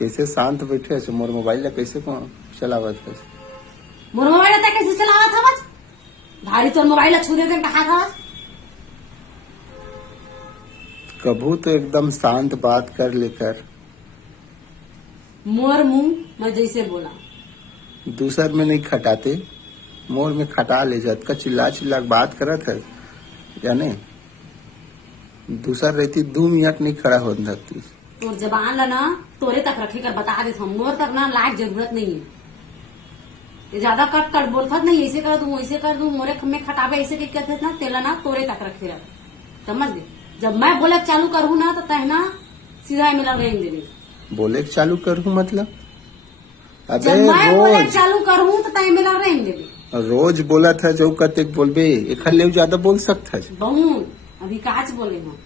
कैसे शांत बैठे है मोर मोबाइल ला कैसे चलावत है? मोर मोबाइल कैसे चलावत हवस? भारी तोर मोबाइल छू दे कहा हवस? कभू तो एकदम शांत बात कर लेकर। मोर मुंह मैं जैसे बोला दूसर में नहीं खटाते, मोर में खटा ले जात का चिल्ला चिल्ला बात करत है जाने। दूसर रहती 2 मिनट नहीं खड़ा हो सकती। तोर जबान ला ना तोरे तक रखे कर बता दे, मोर तक ना लायक जरूरत नहीं है। ये ज्यादा कट कट बोलता नहीं, ऐसे कर दूं वैसे कर दूं, मोरे में खटावे ऐसे कहीं कहते ना तेला ना तोरे तक रखे रह, समझ गए? जब मैं बोले चालू करूँ ना तो तहना सीधा मिला रहेंगे नहीं। बोले चालू करूँ मतलब? अबे जब मैं बोले रोज चालू करूँ तो तय मिला रहेंगे। रोज बोला था जो कते बोलबे एक ज्यादा बोल सकता है। बहुत अभी काच बोले हैं।